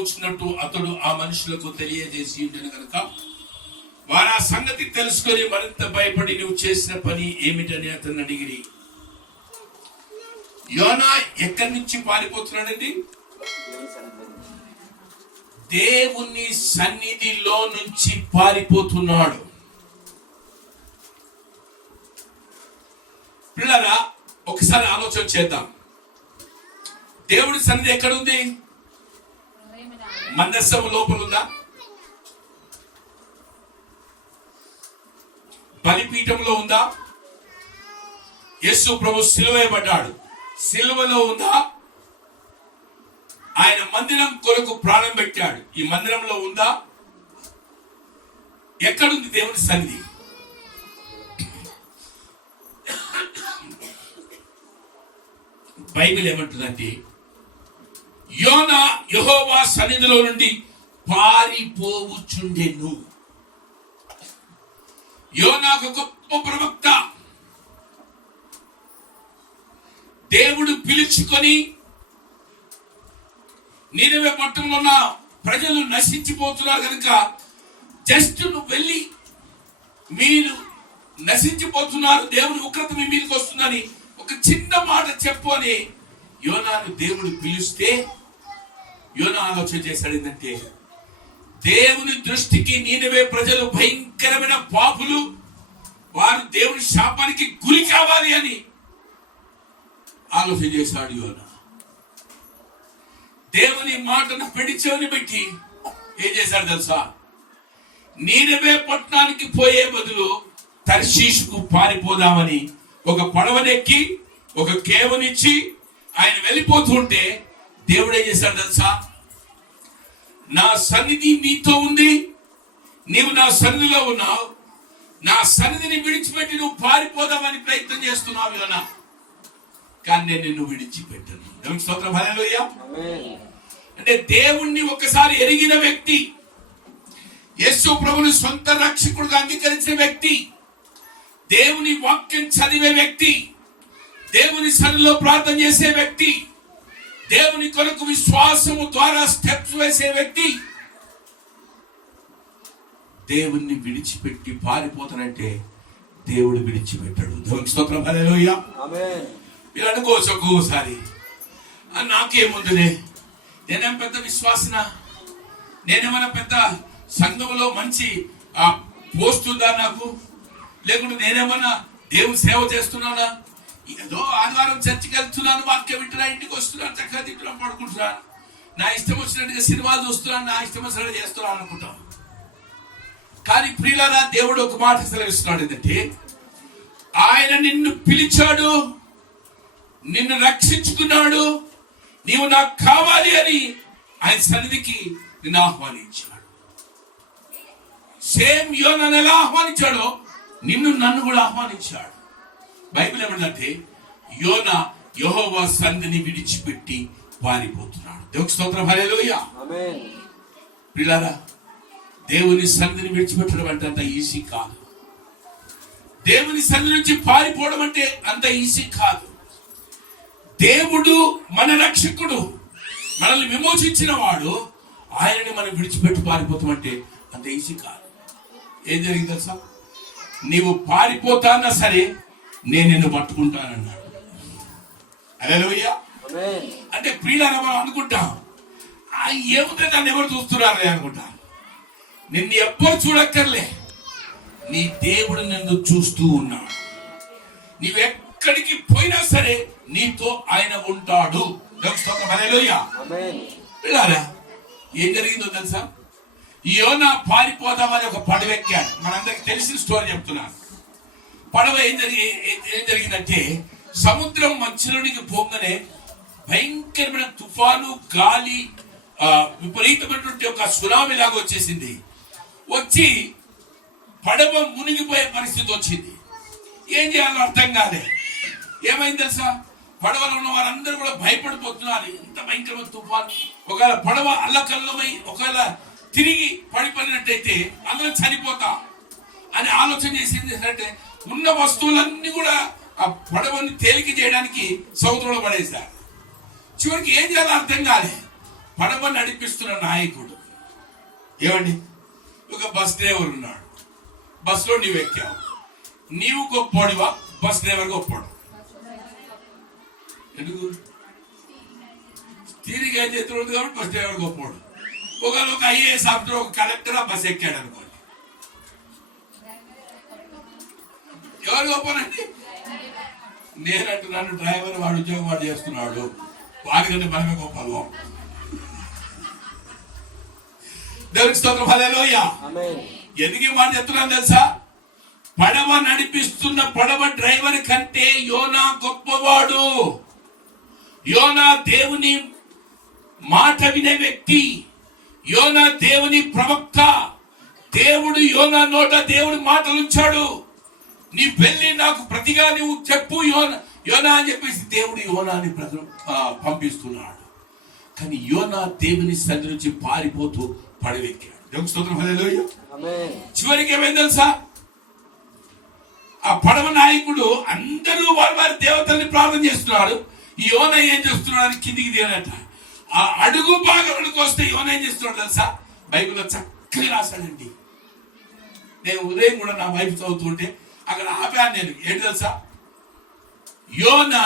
పారిపోవచ్చున్నట్టు అతడు ఆ మనుషులకు తెలియజేసి ఉండెను కనుక వారు ఆ సంగతి తెలుసుకొని మరింత భయపడి నువ్వు చేసిన పని ఏమిటని అతన్ని అడిగిరి. యోనా ఎక్కడి నుంచి పారిపోతున్నాడండి? దేవుని సన్నిధిలో నుంచి పారిపోతున్నాడు. పిల్లరా, ఒకసారి ఆలోచన చేద్దాం. దేవుడి సన్నిధి ఎక్కడుంది? మందసం లోపల ఉందా? బలిపీఠంలో ఉందా? యేసు ప్రభు సిలువ వేయబడ్డాడు, సిలువలో ఉందా? ఆయన మందిరం కొరకు ప్రాణం పెట్టాడు, ఈ మందిరంలో ఉందా? ఎక్కడుంది దేవుని సన్నిధి? బైబిల్ ఏమంటుందంటే యోనా యెహోవా సన్నిధిలో నుండి పారిపోవుచుండెను. యోనా ఒక గొప్ప ప్రవక్త. దేవుడు పిలుచుకొని నీనెవె పట్టణంలో ఉన్న ప్రజలు నశించిపోతున్నారు కనుక జస్ట్ నువ్వు వెళ్ళి మీరు నశించిపోతున్నారు, దేవుని ఉగ్రత మీ మీదకి వస్తుందని ఒక చిన్న మాట చెప్పు అని యోనాను దేవుడు పిలిస్తే యోనా ఆలోచన చేశాడు ఏంటంటే, దేవుని దృష్టికి నీనెవె ప్రజలు భయంకరమైన పాపులు, వారు దేవుని శాపానికి గురి కావాలి అని ఆలోచన చేశాడు యోనా. దేవుని మాటను పెడిచెవిని పెట్టి ఏం చేశాడు తెలుసా? నీనెవె పట్టణానికి పోయే బదులు తర్షీషుకు పారిపోదామని ఒక పడవనెక్కి ఒక కేవనిచ్చి ఆయన వెళ్ళిపోతుంటే దేవుడు ఏం చేశాడు తెలుసా? నా సన్నిధి నీతో ఉంది, నీవు నా సన్నిధిలో ఉన్నావు, నా సన్నిధిని విడిచిపెట్టి నువ్వు పారిపోదామని ప్రయత్నం చేస్తున్నావు యోనా, కానీ నేను నిన్ను విడిచిపెట్టను. దేవునికి స్తోత్రం, హల్లెలూయా. అంటే దేవుణ్ణి ఒకసారి ఎరిగిన వ్యక్తి, యేసు ప్రభుని సొంత రక్షకుడుగా అంగీకరించిన వ్యక్తి, దేవుని వాక్యం చదివే వ్యక్తి, దేవుని సన్నిధిలో ప్రార్థన చేసే వ్యక్తి, దేవుని కొరకు విశ్వాసము ద్వారా స్టెప్స్ వేసే వ్యక్తి దేవుణ్ణి విడిచిపెట్టి పారిపోతానంటే దేవుడు విడిచిపెట్టాడు. దేవునికి స్తోత్రం, హల్లెలూయా. ఆమేన్. మీరు అనుకోవచ్చు ఒక్కోసారి, నాకేముందిలే, నేనేం పెద్ద విశ్వాసనా, నేనేమన్నా పెద్ద సంఘంలో మంచి పోస్ట్ ఉందా నాకు, లేకుంటే నేనేమన్నా దేవుని సేవ చేస్తున్నానా, ఏదో ఆదివారం చర్చికి వెళ్తున్నాను, వాక్యం వింటున్నా, ఇంటికి వస్తున్నాను, చక్కగా తింటున్నాను, పడుకుంటున్నాను, నా ఇష్టం వచ్చినట్టుగా సినిమాలు చూస్తున్నాను, నా ఇష్టం వచ్చినట్టు చేస్తున్నాను అనుకుంటాం. కానీ ప్రియులారా, దేవుడు ఒక మాట సెలవిస్తున్నాడు ఏంటంటే, ఆయన నిన్ను పిలిచాడు, నిన్ను రక్షించుకున్నాడు, నీవు నాకు కావాలి అని ఆయన సన్నిధికి నిన్ను ఆహ్వానించాడు. సేమ్ యోనాను ఎలా ఆహ్వానించాడో నిన్ను నన్ను కూడా ఆహ్వానించాడు. బైబిల్ ఏమంటే యోనా యెహోవా సన్నిధిని విడిచిపెట్టి పారిపోతున్నాడు. దేవునికి స్తోత్రం, హల్లెలూయా. ఆమేన్. ప్రియులారా, దేవుని సన్నిధిని విడిచిపెట్టడం అంటే అంత ఈజీ కాదు. దేవుని సన్నిధి నుంచి పారిపోవడం అంటే అంత ఈజీ కాదు. దేవుడు మన రక్షకుడు, మనల్ని విమోచించిన వాడు, ఆయనని మనం విడిచిపెట్టి పారిపోతామంటే అంత ఈజీ కాదు. ఏం జరిగింది తెలుసా? నీవు పారిపోతానా సరే నేను నిన్ను పట్టుకుంటానన్నాడు. హల్లెలూయా. అంటే ప్రియులారా, మనం అనుకుంటాం ఏముంది, నన్ను ఎవరు చూస్తున్నారే అనుకుంటాం. నిన్ను ఎవ్వరు చూడక్కర్లే, నీ దేవుడు నిన్ను చూస్తూ ఉన్నాడు. నీవెక్కడికి పోయినా సరే నీతో ఆయన ఉంటాడు. హల్లెలూయా. ప్రియులారా, ఏం జరిగిందో తెలుసా? యోనా పారిపోదామని ఒక పడవ ఎక్కాడు. మనందరికి తెలిసిన స్టోరీ చెప్తున్నాను. పడవ ఏం జరిగిందంటే, సముద్రం మధ్యలోనికి పోగానే భయంకరమైన తుఫాను, గాలి, విపరీతమైనటువంటి ఒక సునామీ లాగా వచ్చేసింది. వచ్చి పడవ మునిగిపోయే పరిస్థితి వచ్చింది. ఏం చేయాలో అర్థం కాలే. ఏమైంది తెలుసా? పడవలో ఉన్న వారందరూ కూడా భయపడిపోతున్నారు. ఎంత భయంకరమైన తుఫాను, ఒకవేళ పడవ అల్లకల్లమై ఒకవేళ తిరిగి పడిపోయినట్టయితే అందరం చనిపోతాం అని ఆలోచన చేసింది. అంటే ఉన్న వస్తువులన్నీ కూడా ఆ పడవని తేలిక చేయడానికి సముద్రంలో పడేశారు. చివరికి ఏం చేయాలో అర్థం కాలే. పడవ నడిపిస్తున్న నాయకుడు. ఏమండి, ఒక బస్ డ్రైవర్ ఉన్నాడు. బస్సులో నీవు ఎక్కావు. నీవు గొప్పోడివా, బస్ డ్రైవర్ గొప్పోడు? ఎందుకు? తీరిగా చేతులు ఉంది కాబట్టి బస్ డ్రైవర్ గొప్పోడు. ఒక ఐఏఎస్ ఆఫీసర్, ఒక కలెక్టర్ ఆ బస్ ఎక్కాడు అనుకోండి, ఎవరు గొప్పనండి? నేనంటున్నాను, డ్రైవర్ వాడు ఉద్యోగం వాడు చేస్తున్నాడు, వాడికంటే మనమే గొప్పలు. దేవునికి స్తోత్రం, హల్లెలూయా. ఎందుకు ఈ మాట చెప్తున్నాను తెలుసా? పడవ నడిపిస్తున్న పడవ డ్రైవర్ కంటే యోనా గొప్పవాడు. యోనా దేవుని మాట వినే వ్యక్తి. యోనా దేవుని ప్రవక్త. దేవుడు యోనా నోట దేవుడి మాటలు ఉంచాడు. నీ పెళ్లి నాకు ప్రతిగా నువ్వు చెప్పు యోనా అని చెప్పేసి దేవుడు యోనాని పంపిస్తున్నాడు. కానీ యోనా దేవుని సన్నిధి నుంచి పారిపోతూ పడవెక్కాడు. దేవునికి స్తోత్రం, హల్లెలూయా. చివరికి ఏమైంది తెలుసా? ఆ పడవ నాయకుడు అందరూ వారి దేవతల్ని ప్రార్థన చేస్తున్నారు. ఈ యోనా ఏం చేస్తున్నాడు అని కిందికి దిగనట. ఆ అడుగు భాగంలోకి వస్తే యోనా ఏం చేస్తున్నాడు తెలుసా? బైబిల్లో చక్కగా రాశాడండి. నేను ఉదయం కూడా నా వైఫ్ చదువుతుంటే అక్కడ ఆపాను నేను. ఏంటి తెలుసా? యోనా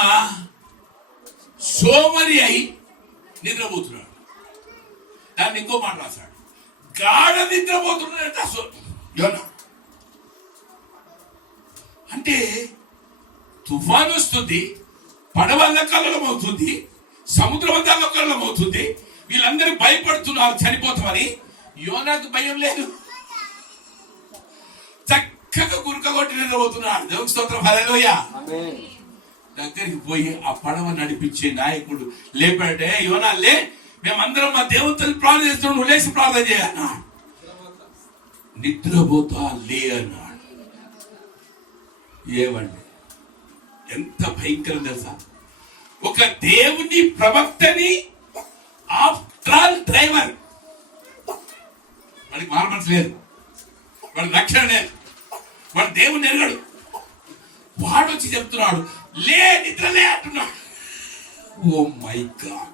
సోమరి అయి నిద్రపోతున్నాడు. దాన్ని ఇంకో మాట రాశాడు, గాఢ నిద్రపోతున్నాడట యోనా. అంటే తుఫాను వస్తుంది, పడవ అల్లకల్లోలం అవుతుంది, సముద్రం అంతా అల్లకల్లోలం అవుతుంది. వీళ్ళందరూ భయపడుతున్నారు చనిపోతామని. యోనాకు భయం లేదు, చక్కగా గురక కొట్టి నిద్రపోతున్నాడు. దేవునికి స్తోత్రం, హల్లెలూయా. దగ్గరికి పోయి ఆ పడవ నడిపించే నాయకుడు లేపాడే, యోనా లే, మేమందరం మా దేవతలు ప్రార్థన చేస్తున్నాం, నువ్వు లేచి ప్రార్థన చేయన్నా. నిద్రపోతా లే అన్నాడు. ఏమండి, ఎంత భయంకరం తెలుసా? ఒక దేవుని ప్రవక్తని ఆఫ్టర్ డ్రైవర్, వాడికి మారమనసు లేదు, వాడి రక్షణ లేదు, వాడు దేవుని ఎరగడు. వాడు వచ్చి చెప్తున్నాడు లే, నిద్రలే అంటున్నాడు. Oh my God.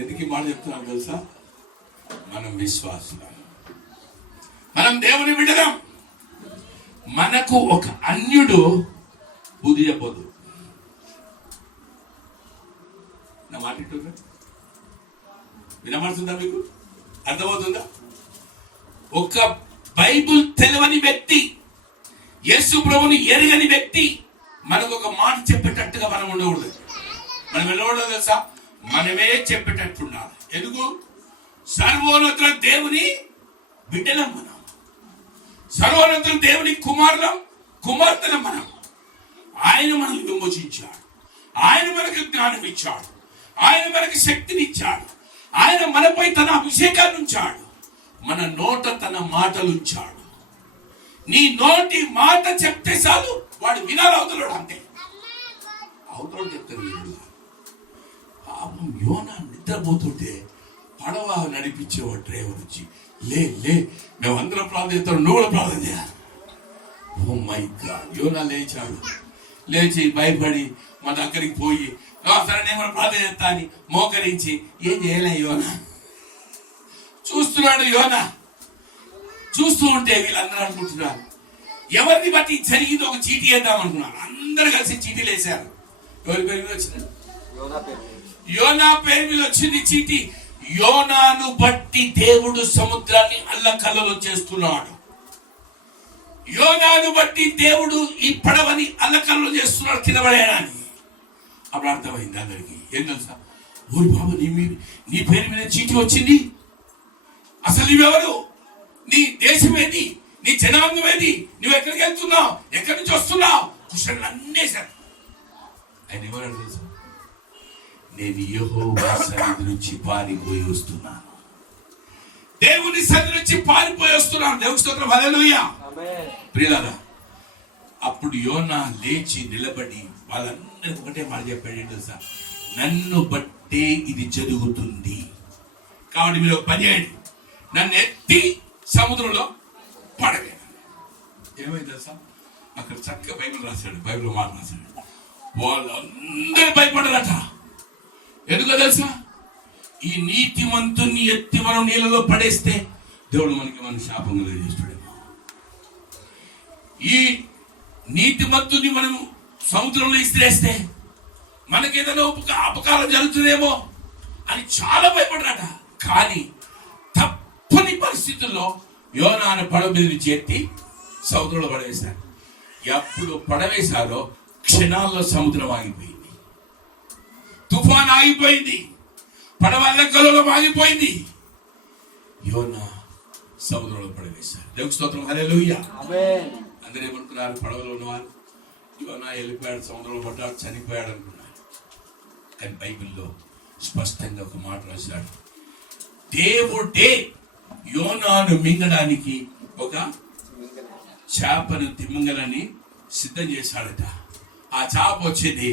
ఎందుకు మాట చెప్తున్నాను తెలుసా? మనం విశ్వాసులం, మనం దేవుని బిడ్డలం. మనకు ఒక అన్యుడు బుద్ధి చెప్పొద్దు. నా మాట వినపడుతుందా? మీకు అర్థమవుతుందా? ఒక బైబుల్ తెలియని వ్యక్తి, యేసు ప్రభుని ఎరగని వ్యక్తి మనకు ఒక మాట చెప్పేటట్టుగా మనం ఉండకూడదు. మనం ఎలా ఉండదు తెలుసా? మనమే చెప్పేటట్టున్నాడు. ఎందుకు? సర్వోన్నత దేవుని బిడ్డలం మనం, సర్వోన్నత దేవుని కుమార్తెలం మనం. ఆయన మనల్ని విమోచించాడు, ఆయన మనకు జ్ఞానం ఇచ్చాడు, ఆయన మనకి శక్తినిచ్చాడు, ఆయన మనపై తన అభిషేకాన్ని ఉంచాడు, మన నోట తన మాటలు ఉంచాడు. నీ నోటి మాట చెప్తే చాలు, వాడు వినాలి అవుతాడు. అంతే, అవుతాడు చెప్తారు వీళ్ళు. పాపం యోనా నిద్రపోతుంటే పడవ నడిపించేవాడు డ్రైవర్ వచ్చి లే లే, మేమందరం ప్రార్థన చేస్తాం, నువ్వు కూడా ప్రార్థన చేయాలి. Oh my God. యోనా లేచాడు. లేచి భయపడి మా దగ్గరికి పోయి సరే నేను కూడా ప్రార్థన చేస్తా అని మోకరించి ఏం చేయలే యోనా. చూస్తున్నాడు యోనా. చూస్తూ ఉంటే వీళ్ళందరూ అనుకుంటున్నారు ఎవరిని బట్టి జరిగింది ఒక చీటీ వేద్దాం అనుకున్నారు. అందరు కలిసి చీటీలు వేశారు. ఎవరి పేరు మీద వచ్చింది? యోనా పేరు మీద వచ్చింది చీటీ. యోనాను బట్టి దేవుడు సముద్రాన్ని అల్లకల్లలో చేస్తున్నాడు. యోనాను బట్టి దేవుడు ఈ పడవని అల్లకల్లలో చేస్తున్నాడు కిందపడేయడానికి. అప్పుడు అర్థమైంది అందరికి. ఏం తెలుసా? ఓ బాబు, నీ పేరు మీద చీటీ వచ్చింది. అసలు నువ్వెవరు? నీ దేశం ఏంటి? నీ జనాంగం ఏంటి? నువ్వు ఎక్కడికి వెళ్తున్నావు? ఎక్కడి నుంచి వస్తున్నావు? కుషన్లు అన్నేశారు. ఆయన ఎవరు తెలుసా? నేను యెహోవా సన్నిధి నుంచి పారిపోయి వస్తున్నాను, దేవుని సన్నిధి నుంచి పారిపోయి వస్తున్నాను. దేవుని స్తోత్రం, హల్లెలూయా. ప్రియులారా, అప్పుడు యోనా లేచి నిలబడి వాళ్ళందరికీ ఒకటే మాట చెప్పాడు. ఏంటి తెలుసా? నన్ను బట్టే ఇది జరుగుతుంది, కాబట్టి మీరు పని చేయండి, నన్ను ఎత్తి సముద్రంలో పడవేయండి. ఏమైంది తెలుసా? అక్కడ చక్కగా బైబిల్ రాశాడు, బైబిల్ మాట రాశాడు. వాళ్ళందరూ భయపడ్డారట. ఎందుకో తెలుసా? ఈ నీతిమంతుని ఎత్తి మనం నీళ్ళలో పడేస్తే దేవుడు మన శాపం చేస్తాడేమో. ఈ నీతిమంతుని మనం సముద్రంలో ఇసిరేస్తే మనకేదైనా అపకారం జరుగుతుందేమో అని చాలా భయపడ్డాట. కానీ తప్పని పరిస్థితుల్లో యోనాను పడవ మీద నుంచి ఎత్తి సముద్రంలో పడవేశారు. ఎప్పుడు పడవేశారో క్షణాల్లో సముద్రం ఆగిపోయింది, తుఫాన్ ఆగిపోయింది, పడవల్ల కలవలం ఆగిపోయింది. యోనా సముద్రంలో పడవేశారు. దేవుని స్తోత్రం, హల్లెలూయా. అందరూ ఏమనుకున్నారు? పడవలో ఉన్నవారు యోనా వెళ్ళిపోయాడు, సముద్రంలో పడ్డాడు, చనిపోయాడు అనుకున్నారు. కానీ బైబిల్లో స్పష్టంగా ఒక మాట రాశాడు. దేవుడే యోనాను మింగడానికి ఒక చేపను తిమ్మింగలని సిద్ధం చేశాడట. ఆ చేప వచ్చేది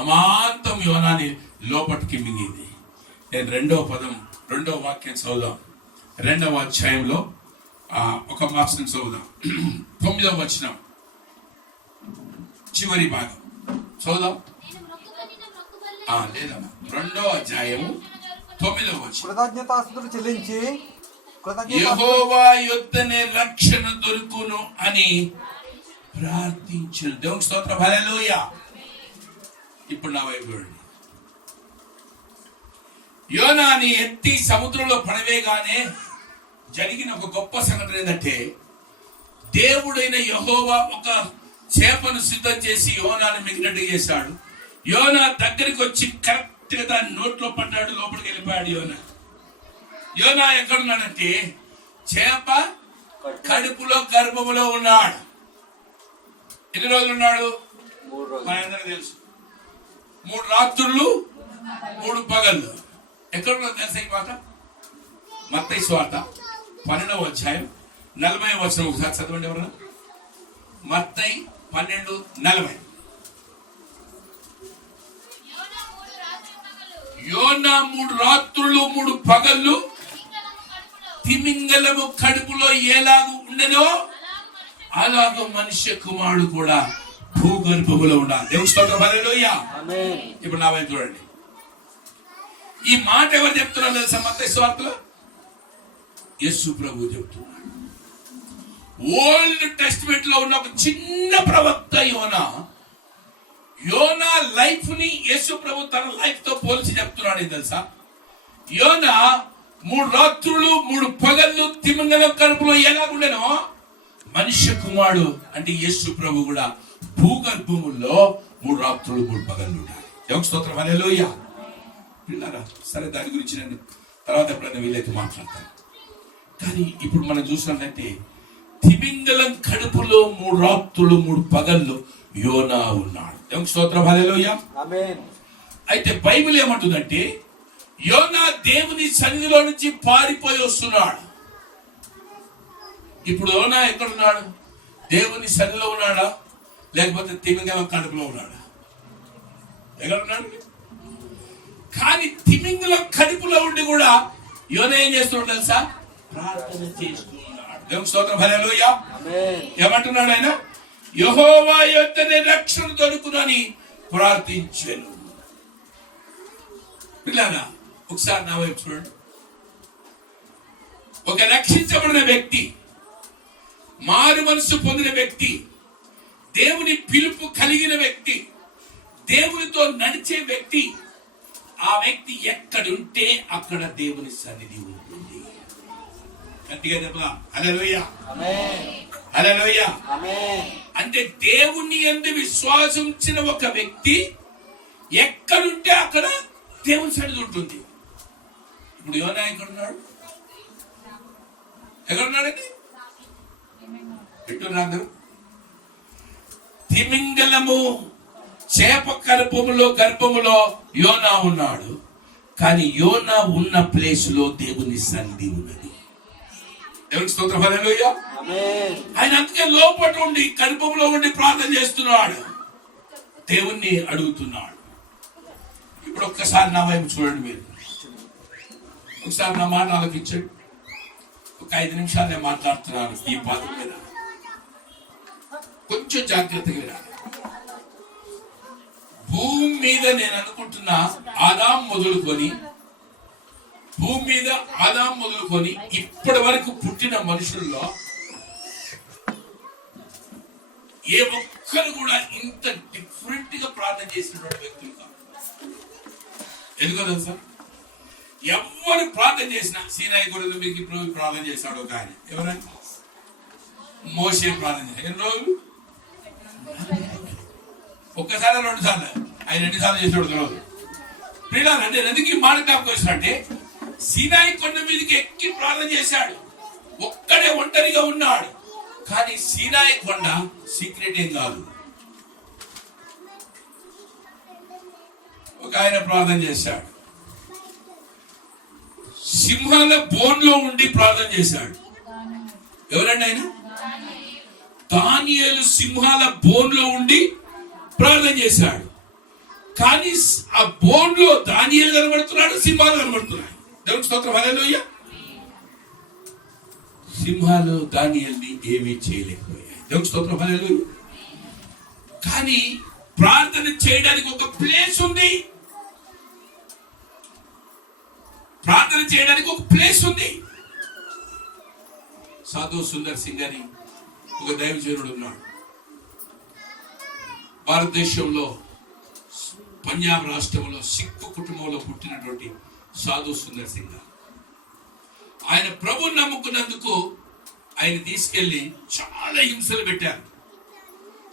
అమాంతం యోనాని లోపటికి మింగింది. నేను రెండవ వాక్యం చదువుదాం. 2వ అధ్యాయంలో ఒక వాక్యం చదువుదాం. 9వ వచనం చివరి భాగం చదువుదాం. లేదమ్మా, 2వ అధ్యాయము 9వ వచనం. కృతజ్ఞతాస్తుతులు చెల్లించి యెహోవా యొద్దనే రక్షణ దొరుకును అని ప్రార్థించు. దేవుని స్తోత్రం, హల్లెలూయా. ఇప్పుడు నా వైపు చూడండి. యోనాని ఎత్తి సముద్రంలో పడవేగానే జరిగిన ఒక గొప్ప సంఘటన ఏంటంటే, దేవుడైన యెహోవా ఒక చేపను సిద్ధం చేసి యోనాని మిగిలినట్టు చేశాడు. యోనా దగ్గరికి వచ్చి కరెక్ట్ గా దాని నోట్లో పడ్డాడు, లోపలికి వెళ్ళిపోయాడు. యోనా ఎక్కడున్నాడంటే చేప కడుపులో గర్భములో ఉన్నాడు. ఎన్ని రోజులు ఉన్నాడు? మనందరికీ తెలుసు. 3 రాత్రులు 3 పగళ్ళు. ఎక్కడున్నా తెలుసా ఈ మాట? మత్తయి సువార్త 12వ అధ్యాయం 40వ వచనం ఒకసారి చదవండి ఎవరన్నా. మత్తయి 12:40. యోనా 3 రాత్రులు 3 పగళ్ళు తిమింగలము కడుపులో ఎలాగూ ఉండెనో అలాగూ మనుష్య కుమారుడు కూడా భూగర్భములో ఉండాలి. దేవుని స్తోత్రం, హల్లెలూయా. ఇప్పుడు నా వైపు చూడండి. ఈ మాట ఎవరు చెప్తున్నారు తెలుసా? మత్తయి సువార్తలో యేసు ప్రభు చెప్తున్నాడు. ఓల్డ్ టెస్టిమెంట్ లో ఉన్న ఒక చిన్న ప్రవక్త యోనా లైఫ్ ని యేసు ప్రభు తన లైఫ్ తో పోల్చి చెప్తున్నాడు. ఏం తెలుసా? యోనా 3 రాత్రులు 3 పగళ్ళు తిమింగలం కడుపులో ఎలాగుండెనో మనుష్య కుమారుడు అంటే యేసు ప్రభు కూడా భూగర్భములో 3 రాత్రులు 3 పగళ్ళు ఉండాలి. దేవుని స్తోత్రం, హల్లెలూయా. పిల్లరా, సరే దాని గురించి నేను తర్వాత ఎప్పుడైనా వీలైతే మాట్లాడతాను. కానీ ఇప్పుడు మనం చూసినట్లయితే తిమింగలం కడుపులో 3 రాత్రులు 3 పగళ్ళు యోనా ఉన్నాడు. దేవుని స్తోత్రం, హల్లెలూయా. అయితే బైబిల్ ఏమంటుందంటే యోనా దేవుని సన్నిధిలో నుంచి పారిపోయి వస్తున్నాడు. ఇప్పుడు యోనా ఎక్కడున్నాడు? దేవుని సన్నిధిలో ఉన్నాడా లేకపోతే తిమింగలం కడుపులో ఉన్నాడా? ఎక్కడున్నాడు? కానీ తిమింగలం కడుపులో ఉండి కూడా యోనా ఏం చేస్తున్నాడు తెలుసా? ప్రార్థన చేస్తున్నాడు. దేవుని స్తోత్రం, హల్లెలూయా. ఏమంటున్నాడు ఆయన? యెహోవా యొద్దనే రక్షణ దొరుకునని ప్రార్థించెను. పిల్లరా, ఒకసారి నా వైపు చూడండి. ఒక రక్షించబడిన వ్యక్తి, మారు మనసు పొందిన వ్యక్తి, దేవుని పిలుపు కలిగిన వ్యక్తి, దేవునితో నడిచే వ్యక్తి, ఆ వ్యక్తి ఎక్కడుంటే అక్కడ దేవుని సన్నిధి ఉంటుంది. గట్టిగా చెప్పా, హల్లెలూయా, హల్లెలూయా. అంటే దేవుని యందు విశ్వాసించిన ఒక వ్యక్తి ఎక్కడుంటే అక్కడ దేవుని సన్నిధి ఉంటుంది. ఇప్పుడు యోనా ఎక్కడున్నాడు? ఎక్కడున్నాడండి? ఎట్టున్నారు? తిమింగలము చేప గర్భములో యోనా ఉన్నాడు. కానీ యోనా ఉన్న ప్లేస్ లో దేవుని సన్నిధి ఉన్నది. దేవునికి స్తోత్రం, హల్లెలూయా. ఆయన అందుకే లోపల ఉండి గర్భంలో ఉండి ప్రార్థన చేస్తున్నాడు, దేవుణ్ణి అడుగుతున్నాడు. ఇప్పుడు ఒక్కసారి నా వైపు చూడండి. మీరు ఒకసారి నా మాట ఆలోచించండి. ఒక 5 నిమిషాలు నేను మాట్లాడుతున్నాను. ఈ పాదం మీద కొంచెం జాగ్రత్తగా వినాలి. భూమి మీద నేను అనుకుంటున్నా ఆదాం మొదలుకొని భూమి మీద ఆదాం మొదలుకొని ఇప్పటి వరకు పుట్టిన మనుషుల్లో ఏ ఒక్కరు కూడా ఇంత డిఫరెంట్ గా ప్రార్థన చేసినటువంటి వ్యక్తులు కాదు. ఎందుకో తెలుసా? ఎవరు ప్రార్థన చేసినా సీనాయి గొర్రెలు మీకు ఇప్పుడు ప్రార్థన చేశాడు ఒక ఆయన. ఎవరైనా మోషే ప్రార్థన చేశాడు. ఎన్ని రోజులు? ఒక్కసారి 2 సార్లు. ఆయన 2 సార్లు చేసాడు రోజు. ప్రియులారా, ఎందుకు ఈ మాట జ్ఞాపకం వచ్చినట్టే, సీనాయి కొండ మీదకి ఎక్కి ప్రార్థన చేశాడు. ఒక్కడే ఒంటరిగా ఉన్నాడు. కానీ సీనాయి కొండ సీక్రెట్ ఏం కాదు. ఒక ఆయన ప్రార్థన చేశాడు. సింహాల బోన్లో ఉండి ప్రార్థన చేశాడు. ఎవరండి ఆయన? దానియేలు సింహాల బోన్లో ఉండి ప్రార్థన చేశాడు. కానీ ఆ బోన్లో దానియేలు కనబడుతున్నాడు, సింహాలు కనబడుతున్నాడు. దేవుని స్తోత్రం, హల్లెలూయా. సింహాలు దానియేలుని ఏమీ చేయలేకపోయాయి. దేవుని స్తోత్రం, హల్లెలూయా. కానీ ప్రార్థన చేయడానికి ఒక ప్లేస్ ఉంది. ప్రార్థన చేయడానికి ఒక ప్లేస్ ఉంది. సాధు సుందర్ సింగ్ అని ఒక దైవజనుడు ఉన్నాడు. భారతదేశంలో పంజాబ్ రాష్ట్రంలో సిక్కు కుటుంబంలో పుట్టినటువంటి సాధు సుందర్ సింగ్. ఆయన ప్రభుని నమ్ముకున్నందుకు ఆయన తీసుకెళ్లి చాలా హింసలు పెట్టారు.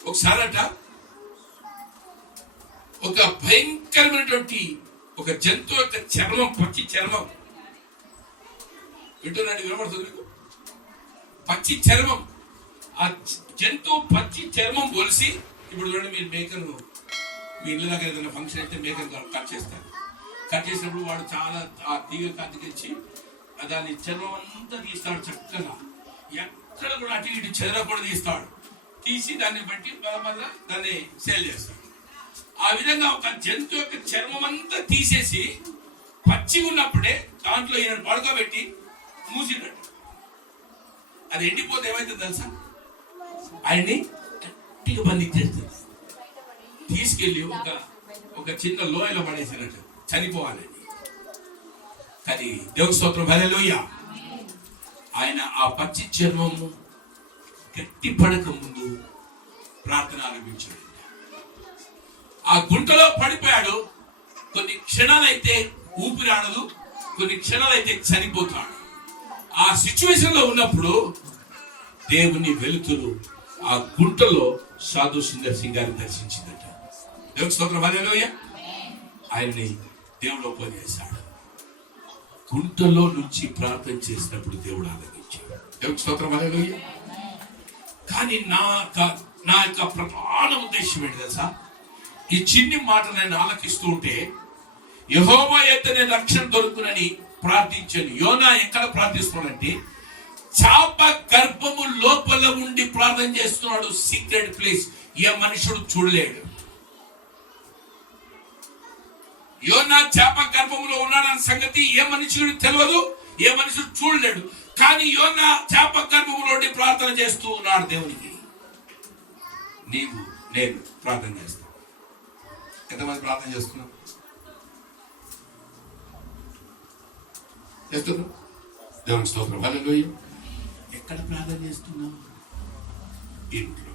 ఒకసారట ఒక భయంకరమైనటువంటి ఒక జంతువు యొక్క చర్మం, పచ్చి చర్మం, వింటున్నాడు, వినపడుతుంది మీకు? పచ్చి చర్మం, ఆ జంతువు పచ్చి చర్మం ఒలిసి, ఇప్పుడు చూడండి, మీరు మేకను మీ ఇళ్ళ దగ్గర ఏదైనా ఫంక్షన్ అయితే మేకను కట్ చేస్తారు. కట్ చేసినప్పుడు వాడు చాలా ఆ తీగకు అతికించి దాని చర్మం అంతా తీస్తాడు చక్కగా. ఎక్కడ కూడా అటు ఇటు చెదరకుండా తీస్తాడు. తీసి దాన్ని బట్టి మళ్ళా దాన్ని సేల్ చేస్తాడు. ఆ విధంగా ఒక జంతువు యొక్క చర్మం అంతా తీసేసి పచ్చి ఉన్నప్పుడే దాంట్లో ఈయన పడుకోబెట్టి మూసినట్టు. అది ఎండిపోతే ఏమైతుంది తెలుసా? ఆయన్ని గట్టిగా బంధించేస్తుంది. తీసుకెళ్లి ఒక చిన్న లోయలో పడేసినట్టు, చనిపోవాలి. కానీ దేవుని స్తోత్రం, హల్లెలూయా. ఆయన ఆ పచ్చి చర్మము గట్టి పడక ముందు ప్రార్థన ఆరంభించాడు. ఆ గుంటలో పడిపోయాడు. కొన్ని క్షణాలైతే ఊపిరాడదు, కొన్ని క్షణాలైతే చనిపోతాడు. ఆ సిచ్యువేషన్ లో ఉన్నప్పుడు దేవుని వెలుతురు ఆ గుంటలో సాధు సుందర్ సింగ్ గారిని దర్శించిందట. దేవుని స్తోత్రం, హల్లెలూయా. ఆయన్ని దేవుడు ఉపదేశాడు. గుంటలో నుంచి ప్రార్థన చేసినప్పుడు దేవుడు ఆలకించాడు. దేవుని స్తోత్రం, హల్లెలూయా. కానీ నా యొక్క ప్రధాన ఉద్దేశం ఏంటి తెలుసా? ఈ చిన్ని మాట నేను ఆలకిస్తూ ఉంటే యెహోవా ఎత్తనే రక్షణ దొరుకునని ప్రార్థించాను. యోనా ఎక్కడ ప్రార్థిస్తున్నాడంటే చాప గర్భము లోపల ఉండి ప్రార్థన చేస్తున్నాడు. సీక్రెట్ ప్లేస్ ఏ మనుషుడు చూడలేడు. యోనా చేప గర్భములో ఉన్నాడన్న సంగతి ఏ మనుషుడు తెలియదు, ఏ మనుషుడు చూడలేడు. కానీ యోనా చేప గర్భములో ఉండి ప్రార్థన చేస్తూ ఉన్నాడు దేవునికి. నీవు నేను ప్రార్థన చేస్తాను. ఎంతమంది ప్రార్థన చేస్తున్నాం? చేస్తున్నాం. దేవుని స్తోత్రం, హల్లెలూయా. ఎక్కడ ప్రార్థన చేస్తున్నాం? ఇంట్లో.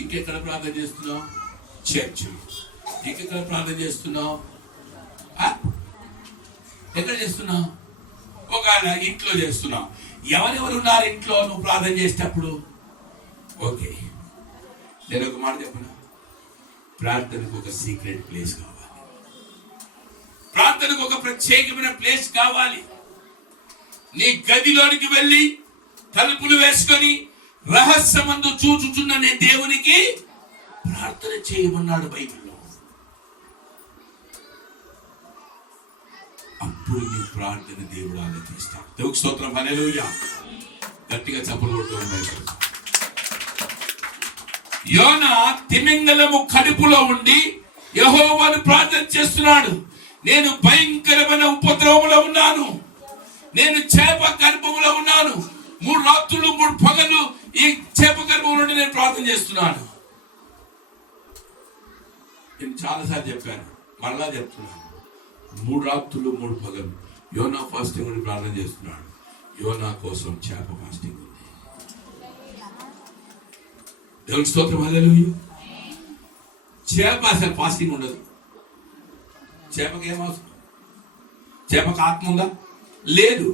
ఇంకెక్కడ ప్రార్థన చేస్తున్నాం? చర్చిలో. ఇంకెక్కడ ప్రార్థన చేస్తున్నాం? ఎక్కడ చేస్తున్నాం? ఒకవేళ ఇంట్లో చేస్తున్నాం. ఎవరెవరు ఉన్నారు ఇంట్లో నువ్వు ప్రార్థన చేసేటప్పుడు? ఓకే, నేను ఒక మాట చెప్పనా? ప్రార్థనకు ఒక సీక్రెట్ ప్లేస్ కావాలి. ప్రార్థనకు ఒక ప్రత్యేకమైన ప్లేస్ కావాలి. నీ గదిలోనికి వెళ్ళి తలుపులు వేసుకొని రహస్యమందు చూచుచున్న నీ దేవునికి ప్రార్థన చేయమన్నాడు బైబిల్లో. అప్పుడు నీ ప్రార్థన దేవుడు ఆలకిస్తాడు. దేవుని స్తోత్రం, హల్లెలూయా. గట్టిగా చప్పట్లు కొడుతూ ఉన్నాయి. యోనా తిమింగలము కడుపులో ఉండి యెహోవాను ప్రార్థన చేస్తున్నాడు. నేను భయంకరమైన ఉపద్రవములో ఉన్నాను, నేను చేప గర్భములో ఉన్నాను. 3 రాత్రులు 3 పగలు ఈ చేప గర్భం నుండి నేను ప్రార్థన చేస్తున్నాను. నేను చాలాసార్లు చెప్పాను, మళ్ళా చెప్తున్నాను. 3 రాత్రులు 3 పగలు యోనా ఫాస్టింగ్ అని ప్రార్థన చేస్తున్నాడు. యోనా కోసం చేప ఫాస్టింగ్ ఉంది. దేవుని స్తోత్రం, హల్లెలూయా. చేప అసలు ఫాస్టింగ్ ఉండదు. చేపకి ఏమవసరం? చేపకు ఆత్మ ఉందా? లేదు.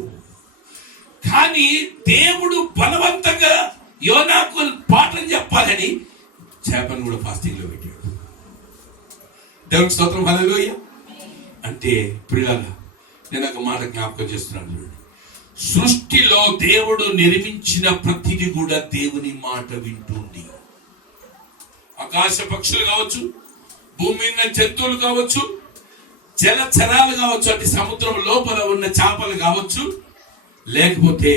కానీ దేవుడు బలవంతంగా యోనాకు పాఠం చెప్పాలని చేపను కూడా ఫాస్టింగ్ లో పెట్టాడు. దేవుని స్తోత్రం, హల్లెలూయా. అంటే ప్రియులారా, నేను ఒక మాట జ్ఞాపకం చేస్తున్నాను చూడండి. సృష్టిలో దేవుడు నిర్మించిన ప్రతిది కూడా దేవుని మాట వింటుంది. ఆకాశ పక్షులు కావచ్చు, భూమి మీద జంతువులు కావచ్చు, జలచరాలు కావచ్చు, అంటే సముద్రం లోపల ఉన్న చేపలు కావచ్చు, లేకపోతే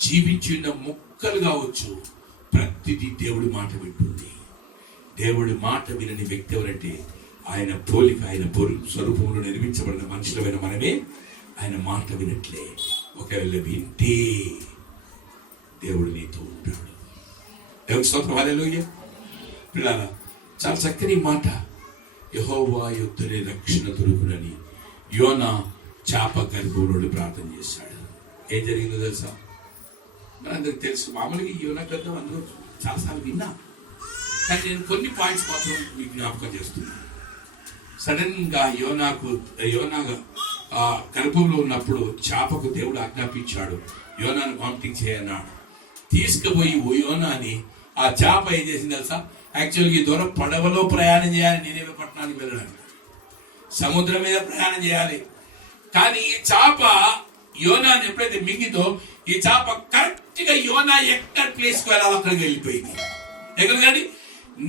జీవించిన మొక్కలు కావచ్చు, ప్రతిదీ దేవుడి మాట వింటుంది. దేవుడి మాట వినని వ్యక్తి ఎవరంటే ఆయన పోలిక, ఆయన స్వరూపంలో నిర్మించబడిన మనుషులమైన మనమే ఆయన మాట వినట్లే. ఒకవేళ వింటే దేవుడు నీతో ఉంటాడు. దేవుని స్తోత్రం, హల్లెలూయా. పిల్లలా, చాలా చక్కని మాట. యెహోవా యొద్దనే రక్షణ దొరుకునని యోనా చేప గర్భంలో ప్రార్థన చేశాడు. ఏం జరిగిందో తెలుసా? మనందరికి తెలుసు. మామూలుగా ఈ యోనా గ్రంథం అందరూ చాలాసార్లు విన్నా, కానీ నేను కొన్ని పాయింట్స్ మాత్రం మీకు జ్ఞాపకం చేస్తున్నాను. సడన్ గా యోనా గర్భంలో ఉన్నప్పుడు చేపకు దేవుడు ఆజ్ఞాపించాడు, యోనాను వామిటింగ్ చేయన్నాడు. తీసుకుపోయి ఓ యోనాని ఆ చేప ఏం చేసింది తెలుసా? యాక్చువల్గా ఈ దూరం పడవలో ప్రయాణం చేయాలి, నినివే పట్టణానికి వెళ్ళడానికి, సముద్రం మీద ప్రయాణం చేయాలి. కానీ ఈ చేప యోనాని ఎప్పుడైతే మింగిందో, ఈ చేప కరెక్ట్ గా యోనా ఎక్కడ ప్లేస్ కు వెళ్ళాలో అక్కడికి వెళ్ళిపోయింది. ఎక్కడ కానీ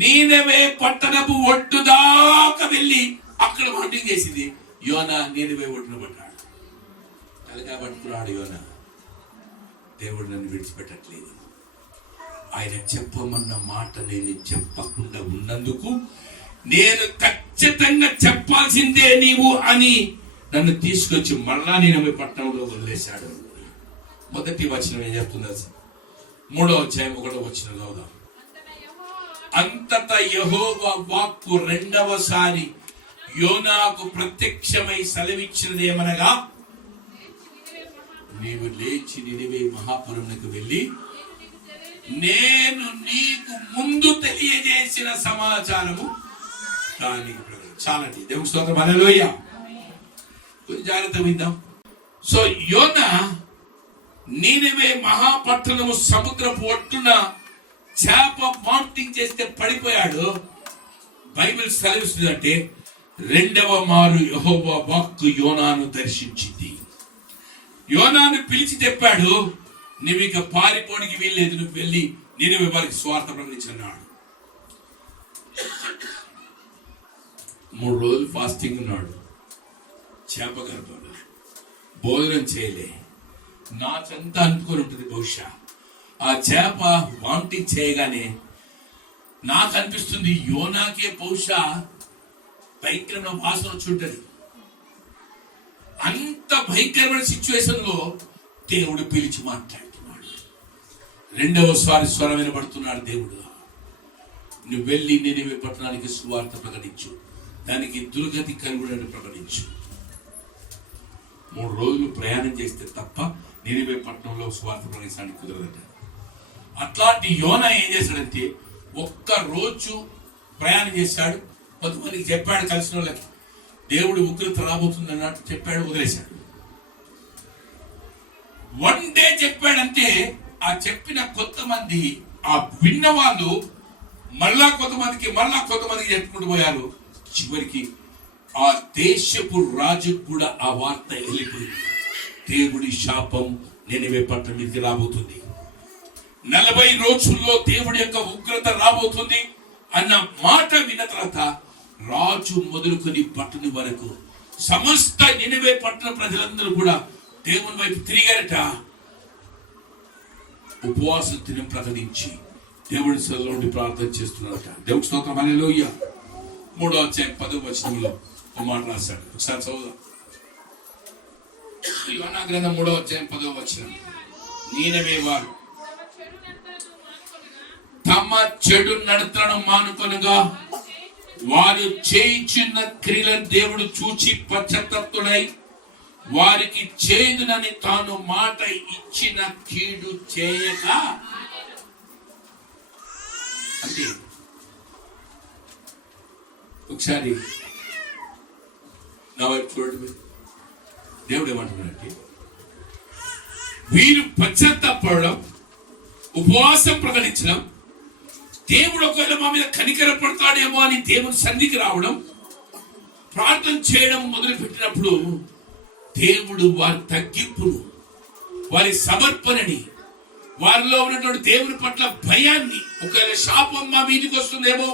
నీనెవే పట్టణపు ఒడ్డు దాకా వెళ్ళి అక్కడ వామిటింగ్ చేసింది. యోనా నీనెవే ఒడ్డున పడ్డాడు. తలగా పట్టుకున్నాడు యోనా. దేవుడు నన్ను విడిచిపెట్టట్లేదు. ఆయన చెప్పమన్న మాట నేను చెప్పకుండా ఉన్నందుకు నేను ఖచ్చితంగా చెప్పాల్సిందే నీవు అని నన్ను తీసుకొచ్చి మళ్ళా నీనెవే పట్టణంలో వదిలేశాడు. మొదటి వచనం ఏం చెప్తుంది? 3వ అధ్యాయం 1వ వచనం చదువుదాం. అంతటా యెహోవా వాక్కు రెండవసారి యోనాకు ప్రత్యక్షమై సెలవిచ్చినది ఏమనగా, నీవు లేచి నినివే మహాపురమునకు వెళ్ళి నేను నీకు ముందు తెలియజేసిన సమాచారము దానికి చాలండి. దేవుని స్తోత్రం, హల్లెలూయా. కొంచెం జాగ్రత్త విందాం. సో యోనా నీనెవే మహాపట్టణము సముద్రపు ఒడ్డున చేప వామిటింగ్ చేస్తే పడిపోయాడు. బైబిల్ సెలవిస్తుందంటే రెండవ మారు యెహోవా వాక్కు యోనాను దర్శించింది. యోనాను పిలిచి చెప్పాడు, నువ్వు ఇక పారిపోనికి వీల్లేదు, నువ్వు వెళ్ళి నినివే వారికి స్వార్థ ప్రకటించన్నాడు. 3 రోజులు ఫాస్టింగ్ ఉన్నాడు. చేప గర్భంలో భోజనం చేయలే. నాకంతా అనుకుని ఉంటుంది బహుశా. ఆ చేప వామిటింగ్ చేయగానే నాకు అనిపిస్తుంది యోనాకే బహుశా భయంకరమైన వాసన వచ్చి ఉంటుంది. అంత భయంకరమైన సిచ్యువేషన్ లో దేవుడు పిలిచి మాట్లాడుతున్నాడు. రెండవసారి స్వరం వినబడుతున్నాడు. దేవుడు, నువ్వు వెళ్ళి నినివే పట్టణానికి సువార్త ప్రకటించు, దానికి దుర్గతి కలుగునని ప్రకటించు. 3 రోజులు ప్రయాణం చేస్తే తప్ప నినివే పట్టణంలో సువార్త ప్రకటించడానికి కుదరదట. అట్లాంటి యోనా ఏం చేశాడంటే ఒక్క రోజు ప్రయాణం చేశాడు. కొంతమందికి చెప్పాడు, కలిసిన వాళ్ళకి దేవుడు ఉగ్రత రాబోతుంది అన్నట్టు చెప్పాడు, వదిలేశాడు. 1 డే చెప్పాడంటే ఆ చెప్పిన కొంతమంది, ఆ విన్న వాళ్ళు మళ్ళా కొంతమందికి చెప్పుకుంటూ పోయారు. చివరికి ఆ దేశపు రాజుకు కూడా ఆ వార్త వెళ్ళిపోయింది. దేవుడి శాపం నినివే పట్టణం మీదకి రాబోతుంది, 40 రోజుల్లో దేవుడి యొక్క ఉగ్రత రాబోతుంది అన్న మాట విన్న తర్వాత రాజు మొదలుకొని పట్టణం వరకు సమస్త నినివే పట్టణ ప్రజలందరూ కూడా దేవుని వైపు తిరిగారట. ఉపవాసం తిని ప్రకటించి దేవుడి సన్నిధిలో ఉండి ప్రార్థన చేస్తున్నారట. దేవుడి స్తోత్రం, హల్లెలూయా. 3వ అధ్యాయం 10వ వచనంలో ఒక మాట రాశాడు. ఒకసారి చదువుదాం. యోనా గ్రంథం 3వ అధ్యాయం 10వ వచనం. నీనెవే వారు తమ చెడు నడతలను మానుకొనగా వారు చేయించున్న క్రియలను దేవుడు చూచి పశ్చాత్తాపతుడై వారికి చేదునని తాను మాట ఇచ్చిన కీడు చేయక. అంటే ఒకసారి నా వైపు చూడండి. దేవుడు ఏమంటున్నాడంటే, వీరు పశ్చాత్తాపడడం, ఉపవాసం ప్రకటించడం, దేవుడు ఒకవేళ మా మీద కనికర పడతాడేమో అని దేవుని సన్నిధికి రావడం, ప్రార్థన చేయడం మొదలు పెట్టినప్పుడు దేవుడు వారి తగ్గింపును, వారి సమర్పణని, వారిలో ఉన్నటువంటి దేవుని పట్ల భయాన్ని, ఒకవేళ శాపం మా మీదికి వస్తుందేమో,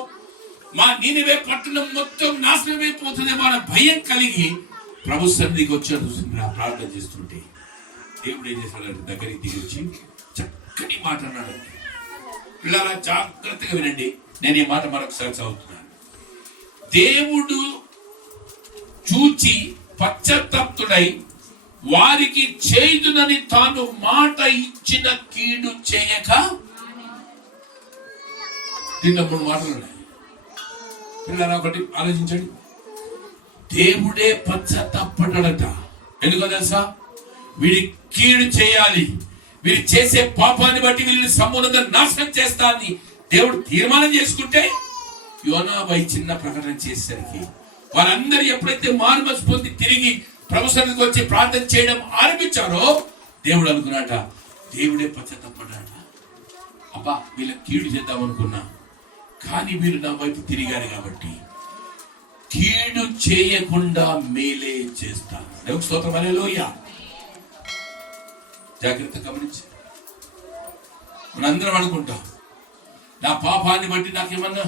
మా నినివే పట్టణం మొత్తం నాశనమైపోతుందేమో అన్న భయం కలిగి ప్రభు సన్నిధికి వచ్చారు. ప్రార్థన చేస్తుంటే దేవుడు ఏం చేశాడు? దగ్గరికి దిగి వచ్చి చక్కని మాట అన్నాడు. పిల్లలా జాగ్రత్తగా వినండి, నేను ఈ మాట మరొకసారి చదువుతున్నాను. దేవుడు చూచి పశ్చాత్తాప్తుడై వారికి చేయుదునని తాను మాట ఇచ్చిన కీడు చేయక. దీంట్లో 3 మాటలు ఉన్నాయి. పిల్లరా ఒకటి ఆలోచించండి. దేవుడే పశ్చాత్తాపడ్డాడట. ఎందుకో తెలుసా? వీడి కీడు చేయాలి, వీరు చేసే పాపాన్ని బట్టి వీళ్ళని సమూలంగా నాశనం చేస్తా అని దేవుడు తీర్మానం చేసుకుంటే, యోనాపై చిన్న ప్రకటన చేసేసరికి వారందరూ ఎప్పుడైతే మారుమనసు పొంది తిరిగి ప్రభు సన్నిధికి వచ్చి ప్రార్థన చేయడం ఆరంభించారో, దేవుడు అనుకున్నాట, దేవుడే పశ్చాత్తాపడ్డాట. అబ్బా వీళ్ళ కీడు చేద్దాం అనుకున్నా, కానీ వీరు నా వైపు తిరిగారు కాబట్టి కీడు చేయకుండా మేలే చేస్తాను. దేవునికి స్తోత్రం. హల్లెలూయా. జాగ్రత్త గమనించి, మనందరం అనుకుంటాం నా పాపాన్ని బట్టి నాకేమన్నా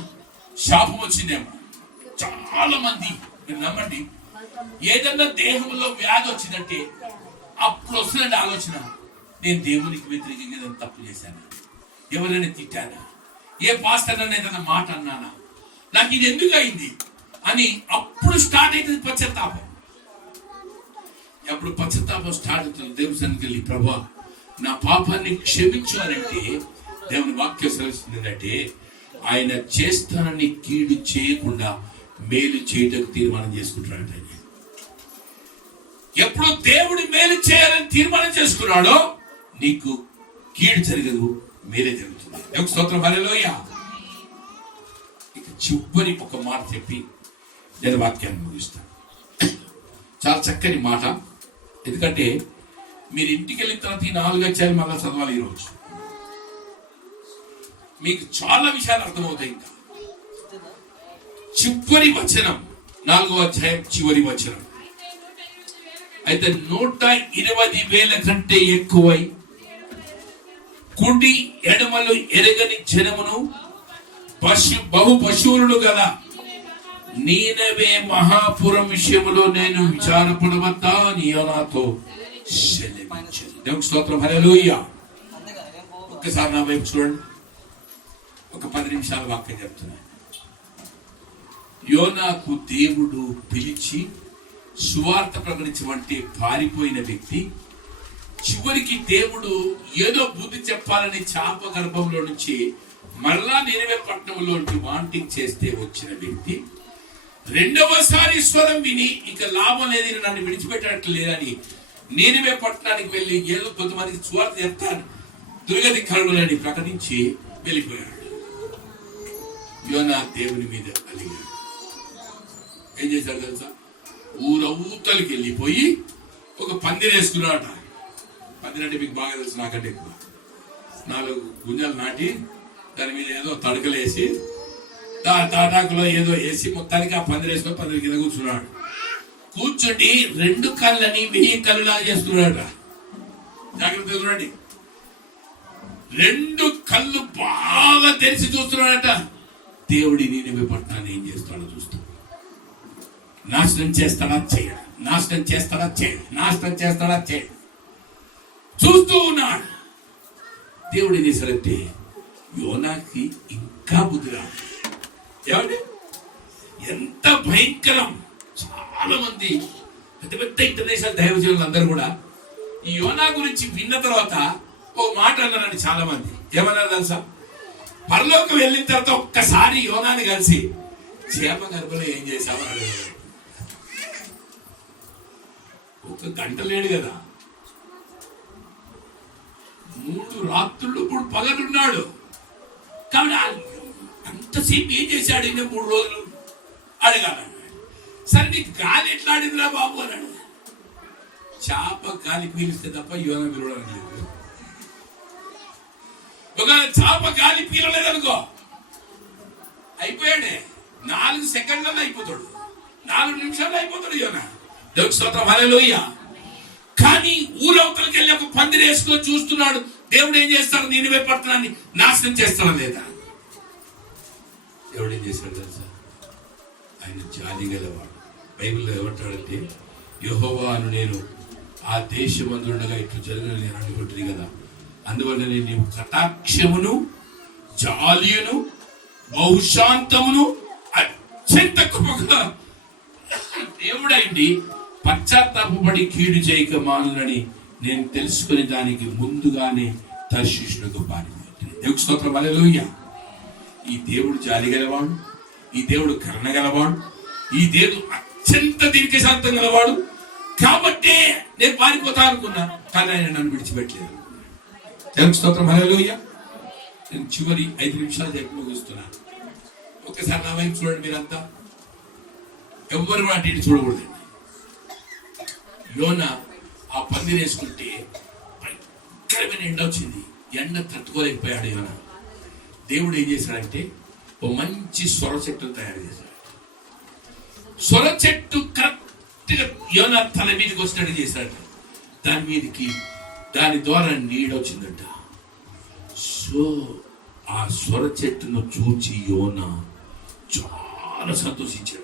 శాపం వచ్చిందేమో. చాలా మంది, మీరు నమ్మండి, ఏదన్నా దేహంలో వ్యాధి వచ్చిందంటే అప్పుడు వస్తుందండి ఆలోచన, నేను దేవునికి వ్యతిరేకంగా ఏదైనా తప్పు చేశానా, ఎవరైనా తిట్టానా, ఏ పాస్టర్ అన్న ఏదైనా మాట అన్నానా, నాకు ఇది ఎందుకు అయింది అని అప్పుడు స్టార్ట్ అవుతుంది పశ్చాత్తాపం. ఎప్పుడు పశ్చాత్తాపం స్టార్ట్ అవుతుంది, దేవుని సన్నిధికి వెళ్ళి ప్రభా నా పాపాన్ని క్షమించు అనంటే దేవుని వాక్యం సెలవుస్తుందంటే ఆయన చేస్తానని కీడు చేయకుండా మేలు చేయటకు తీర్మానం చేసుకుంటున్నాడు. ఎప్పుడు దేవుడు మేలు చేయాలని తీర్మానం చేసుకున్నాడో నీకు కీడు జరగదు, మేలే జరుగుతుంది. దేవుని స్తోత్రం. హల్లెలూయా. ఇక చివరి ఒక మాట చెప్పి నేను వాక్యాన్ని ముగిస్తాను. చాలా చక్కని మాట. ఎందుకంటే మీరు ఇంటికి వెళ్ళిన తర్వాత ఈ 4 అధ్యాయాలు మళ్ళీ చదవాలి. ఈరోజు మీకు చాలా విషయాలు అర్థమవుతాయి. ఇంకా చివరి వచనం, 4వ అధ్యాయం చివరి వచనం. అయితే 120,000 కంటే ఎక్కువై కుడి ఎడమలు ఎరగని జనమును బహు పశువులు గల నీనవే మహాపురం విషయములో నేను విచారపడవద్దా అని యోనాతో సెలవించాడు. దేవునికి స్తోత్రం. హల్లెలూయా. ఒక్కసారి నా వైపు చూడండి. ఒక 10 నిమిషాల వాక్యం చెప్తున్నా. యోనాకు దేవుడు పిలిచి సువార్త ప్రకటించమంటే పారిపోయిన వ్యక్తి, చివరికి దేవుడు ఏదో బుద్ధి చెప్పాలని చాప గర్భంలో నుంచి మరలా నినివే పట్టణంలోకి వాంటింగ్ చేస్తే వచ్చిన వ్యక్తి, రెండవసారి స్వరం విని ఇక లాభం లేదు, నన్ను విడిచిపెట్టట్లు లేదని నినివే పట్టణానికి వెళ్ళి ఏదో కొంతమందికి సువార్త చెప్తాను, దుర్గతి కలుగులని ప్రకటించి వెళ్ళిపోయాడు. యోనా దేవుని మీద అలిగాడు. ఏం చేశాడు తెలుసా? ఊరవతలకి వెళ్ళిపోయి ఒక పందిరి వేసుకున్నాడట. పందిరి అంటే మీకు బాగా తెలుసు, నాకంటే ఎక్కువ. 4 గుంజలు నాటి దాని మీద ఏదో తడకలు వేసి తాటాకులో ఏదో వేసి మొత్తానికి ఆ పందిరి వేసుకొని పందిరి కింద కూర్చున్నాడు. కూర్చొని 2 కళ్ళని 1000 కళ్ళులా చేస్తున్నాడట. జాగ్రత్త చూడండి. 2 కళ్ళు బాగా తెరిచి చూస్తున్నాడట. దేవుడి నినివే పట్టణాన్ని ఏం చేస్తాడో చూస్తాడు. నాశనం చేస్తాడా చేయడు, నాశనం చేస్తాడా చేయడు, నాశనం చేస్తాడా చేయడు చూస్తూ ఉన్నాడు. దేవుడు ఏం చేశాడంటే యోనాకి ఇంకా బుద్ధి రాదు. ఏమండి ఎంత భయంకరం. చాలా మంది పెద్ద పెద్ద ఇంటర్నేషనల్ దైవజనులు అందరూ కూడా ఈ యోనా గురించి విన్న తర్వాత ఓ మాట అన్నారండి. చాలా మంది ఏమన్నారు తెలుసా? పరలోకం వెళ్ళిన తర్వాత ఒక్కసారి యోనాని కలిసి చేప గర్భంలో ఏం చేశామని అడిగారు. ఒక గంట లేడు కదా, 3 రాత్రులు ఇప్పుడు పగలున్నాడు. కాబట్టి అంతసేపు ఏం చేశాడు? 3 రోజులు అడగాలన్నాడు. సరే నీకు గాలి ఎట్లా ఆడిందిరా బాబు అన్నాడు. చేప గాలి పీలిస్తే తప్ప యోన పిలవడం లేదు. ఒకవేళ చేప గాలి పీలలేదనుకో అయిపోయాడే. 4 సెకండ్లలో అయిపోతాడు, 4 నిమిషాల్లో అయిపోతాడు యోన. దేవుని స్తోత్రం, హల్లెలూయా. కానీ ఊరవతలకి వెళ్ళి ఒక పందిరి వేసుకొని చూస్తున్నాడు. దేవుడు ఏం చేస్తాడు? నినివే పట్టణాన్ని నాశనం చేస్తాడా లేదా? దేవుడు ఏం చేశాడు తెలుసా? ఆయన జాలి గలవాడు. బైబిల్లో ఏమంటాడంటే, యెహోవా అను నేను ఆ దేశమందుండగా ఇట్లు జరగని నేను అనుకుంటుంది కదా, అందువల్ల నీవు కటాక్షమును జాలియును బహుశాంతమును అత్యంత కృపగా దేవుడైంది పశ్చాత్తాపడి కీడు చేయక మానులని నేను తెలుసుకుని దానికి ముందుగానే తర్షీషులకు పారిపోతుంది. దేవుని స్తోత్రం, హల్లెలూయా. ఈ దేవుడు జాలి గలవాడు, ఈ దేవుడు కరుణ గలవాడు, ఈ దేవుడు అత్యంత దీర్ఘశాంతం గలవాడు. కాబట్టే నేను పారిపోతా అనుకున్నా, కానీ ఆయన నన్ను విడిచిపెట్టలేదు. దేవుని స్తోత్రం, హల్లెలూయా. నేను చివరి 5 నిమిషాలు చెప్పి ముగిస్తున్నాను. ఒకసారి నా వైపు చూడండి మీరంతా. ఎవరు కూడా అటు ఇటు చూడకూడదండి. యోన ఆ పందిరి వేసుకుంటే భయంకరమైన ఎండ వచ్చింది. ఎండ తట్టుకోలేకపోయాడు యోన. దేవుడు ఏం చేశాడంటే ఓ మంచి సొర చెట్టును తయారు చేశాడు. సొర చెట్టు కరెక్ట్గా యోన తల మీదకి వచ్చినట్టు చేశాడు. దాని ద్వారా నీడ వచ్చిందట. సో ఆ సొర చెట్టును చూచి యోన చాలా సంతోషించాడు.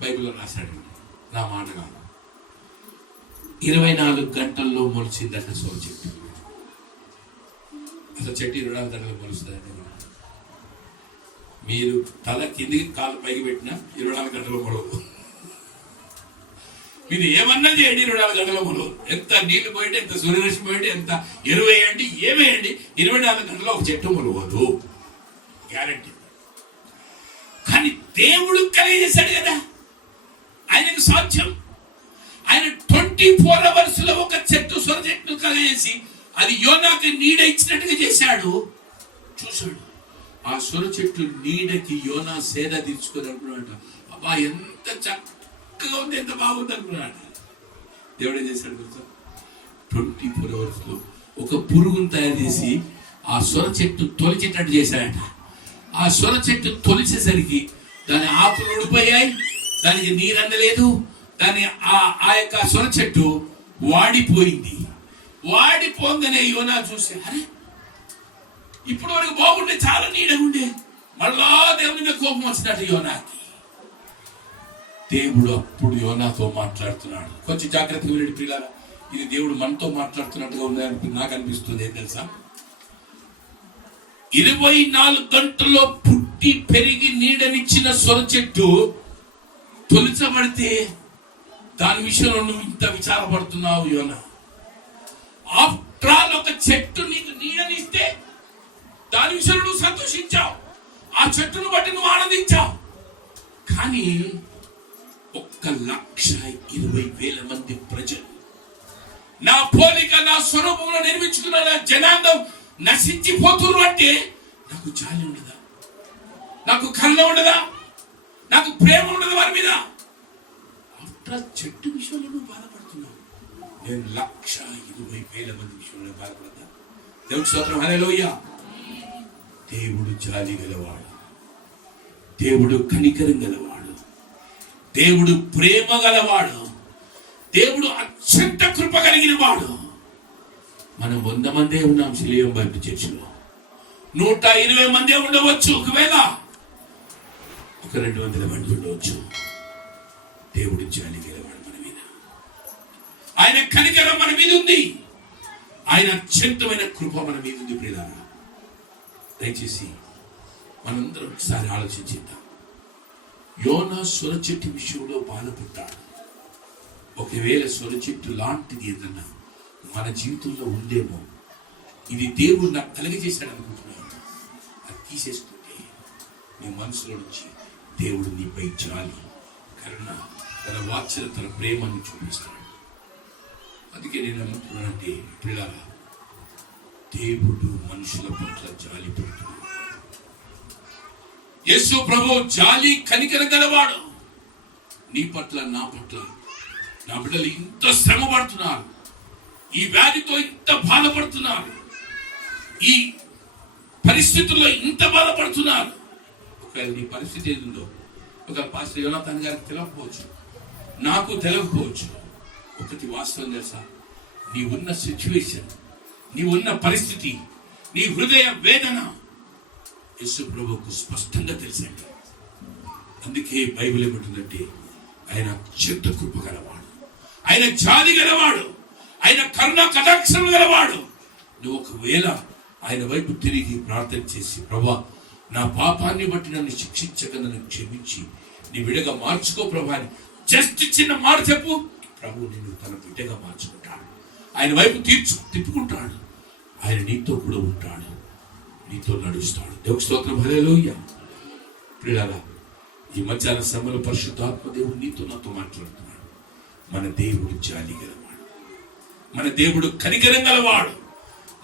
బైబిల్లో రాశాడు, నా మాట కాదు, 24 గంటల్లో మొలిచిందట సొర చెట్టు. అసలు చెట్టు 24 గంటలు మొలుస్తుందండి. మీరు తల కిందికి కాలు పైకి పెట్టినా 24 గంటలు మొలవు. మీరు ఏమన్నా చేయండి 24 గంటలు మొలవు. ఎంత నీళ్లు పోయండి, ఎంత సూర్యరశ్మి పోయండి, ఎంత ఎరువు వేయండి, ఏమేయండి, 24 గంటల్లో ఒక చెట్టు మొలవదు, గ్యారంటీ. కానీ దేవుడు కలిగేశాడు కదా, ఆయనకు సాధ్యం. ఆయన 24 hours లో ఒక చెట్టు సొర చెట్టు కలిగేసి అది యోనాకి నీడ ఇచ్చినట్టుగా చేశాడు. చూశాడు ఆ సొర చెట్టు నీడకి యోనా సేద తీర్చుకొని అనుకున్నాడు. అబ్బా ఎంత చక్కగా ఉంది, ఎంత బాగుంది అనుకున్నాడు. దేవుడు ఏం చేశాడు తెలుసా? 24 hours లో ఒక పురుగును తయారు చేసి ఆ సొర చెట్టు తొలిచేటట్టు చేశాడట. ఆ సొర చెట్టు తొలిచేసరికి దాని ఆకులు ఊడిపోయాయి, దానికి నీరు అందలేదు. దాని ఆ యొక్క సొర చెట్టు వాడిపోయింది. వాడిపోగానే యోనా చూసి, అరే ఇప్పుడు వరకు బాగుండే, చాలా నీడగా ఉండే, మళ్ళా దేవుని మీద కోపం వచ్చినట్టు యోనాకి. దేవుడు అప్పుడు యోనాతో మాట్లాడుతున్నాడు. కొంచెం జాగ్రత్తగా వినండి పిల్లలు, ఇది దేవుడు మనతో మాట్లాడుతున్నట్టుగా ఉంది నాకు అనిపిస్తుంది. ఏం తెలుసా? 24 గంటల్లో పుట్టి పెరిగి నీడనిచ్చిన సొర చెట్టు తొలిచబడితే దాని విషయంలో నువ్వు ఇంత విచారపడుతున్నావు యోనా. ఆఫ్టర్ ఆల్ ఒక చెట్టు నీకు నీడనిస్తే దాని విషయంలో నువ్వు సంతోషించావు, ఆ చెట్టును బట్టి నువ్వు ఆనందించావు. కానీ 1,20,000 మంది ప్రజలు నా పోలిక నా స్వరూపంలో నిర్మించుకున్న నా జనాంగం నశించిపోతున్నారు అంటే నాకు జాలి ఉండదా? నాకు కరుణ ఉండదా? నాకు ప్రేమ ఉండదు వారి మీద? ఆఫ్టర్ చెట్టు విషయంలో నువ్వు బాధపడుతున్నావు, నేను 1,20,000 మంది విషయంలో బాధపడతా. దేవుని స్తోత్రం, హల్లెలూయా. దేవుడు జాలి గలవాడు, దేవుడు కనికరం గలవాడు, దేవుడు ప్రేమ గలవాడు, దేవుడు అత్యంత కృప కలిగిన వాడు. మనం 100 మందే ఉన్నాం సిలియం బైబిల్ చర్చిలో, 120 మందే ఉండవచ్చు, ఒకవేళ ఒక 200 మంది ఉండవచ్చు. దేవుడు జాలి గలవాడు మన మీద, ఆయన కనికరం మన మీద ఉంది, ఆయన అత్యంతమైన కృప మన మీద ఉంది. ప్రియులారా, దయచేసి మనందరం ఒకసారి ఆలోచించేద్దాం. యోనా సొర చెట్టు విషయంలో బాధపడ్డాడు. ఒకవేళ సొర చెట్టు లాంటిది ఏదన్నా మన జీవితంలో ఉందేమో, ఇది దేవుడు నాకు కలిగజేశాడు అనుకుంటున్నాను, అది తీసేసుకుంటే నీ మనసులో నుంచి దేవుడు నీపై జాలి, కరుణ, తన వాత్సల్య, తన ప్రేమను చూపిస్తాడు. అందుకే నేను ఏమంటున్నానంటే, పిల్లరా, దేవుడు మనుషుల పట్ల జాలి పడుతున్నాడు. యేసు ప్రభు జాలి కనికరం గలవాడు. నీ పట్ల, నా పట్ల, నా బిడ్డలు ఇంత శ్రమ పడుతున్నారు, ఈ వ్యాధితో ఇంత బాధపడుతున్నారు, ఈ పరిస్థితుల్లో ఇంత బాధపడుతున్నారు. ఒకవేళ నీ పరిస్థితి ఏదుందో, ఒక పాస్టర్ యోనాథన్ గారికి తెలియకపోవచ్చు, నాకు తెలియకపోవచ్చు. ఒకటి వాస్తవం తెలుసా, నీ ఉన్న సిచ్యువేషన్, నీ ఉన్న పరిస్థితి, నీ హృదయ వేదన యేసు ప్రభువుకు స్పష్టంగా తెలుసండి. అందుకే బైబిల్ ఏమంటుందంటే, ఆయన చెత్త కృప గలవాడు, ఆయన జాలి గలవాడు, ఆయన కరుణ కటాక్షం గలవాడు. నువ్వు ఒకవేళ ఆయన వైపు తిరిగి ప్రార్థన చేసి, ప్రభా నా పాపాన్ని బట్టి నన్ను శిక్షించక నన్ను క్షమించి నీ బిడ్డగా మార్చుకో ప్రభా అని జస్ట్ చిన్న మాట చెప్పు, ప్రభు నిన్ను తన బిడ్డగా మార్చుకుంటాడు. ఆయన వైపు తిప్పుకుంటాడు. ఆయన నీతో కూడా ఉంటాడు, నీతో నడుస్తాడు. దేవుని స్తోత్రం, హల్లెలూయా. ప్రియులారా, ఈ మధ్యాహ్న సమయంలో పరిశుద్ధాత్మ దేవుడు నీతో నాతో మాట్లాడుతున్నాడు. మన దేవుడు జాలి గలవాడు, మన దేవుడు కనికరం గలవాడు,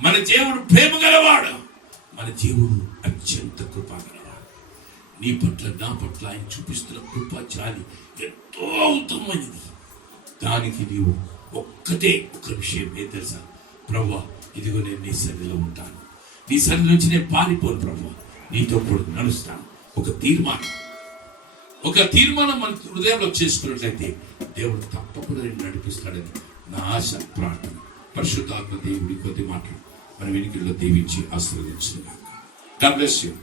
మన దేవుడు ప్రేమ గలవాడు, మన దేవుడు అత్యంత కృప గలవాడు. నీ పట్ల, నా పట్ల ఆయన చూపిస్తున్న కృప, జాలి ఎంతో ఉత్తమమైనది. దానికి నీవు ఒక్కటే ఒక విషయం ఏం తెలుసా, ప్రభువా ఇదిగో నేను నీ సన్నిధిలో ఉంటాను, నీ సన్నిధి నుంచి నేను పారిపోను ప్రభు, నీతో కూడా నడుస్తాను. ఒక తీర్మానం మన హృదయంలో చేసుకున్నట్లయితే దేవుడు తప్పకుండా నేను నడిపిస్తాడని నా ఆశ, ప్రార్థన. పరిశుద్ధాత్మ దేవుడి కొద్ది మాటలు మన వెనుకల్లో దీవించి ఆశీర్వదించుగాక. God bless you.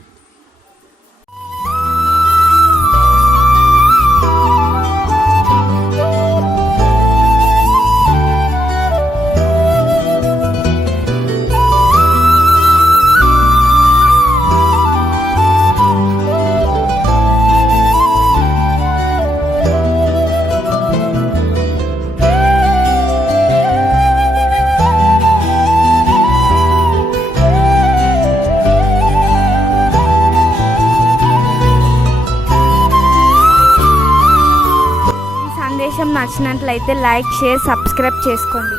నచ్చినట్లయితే లైక్, షేర్, సబ్స్క్రైబ్ చేసుకోండి.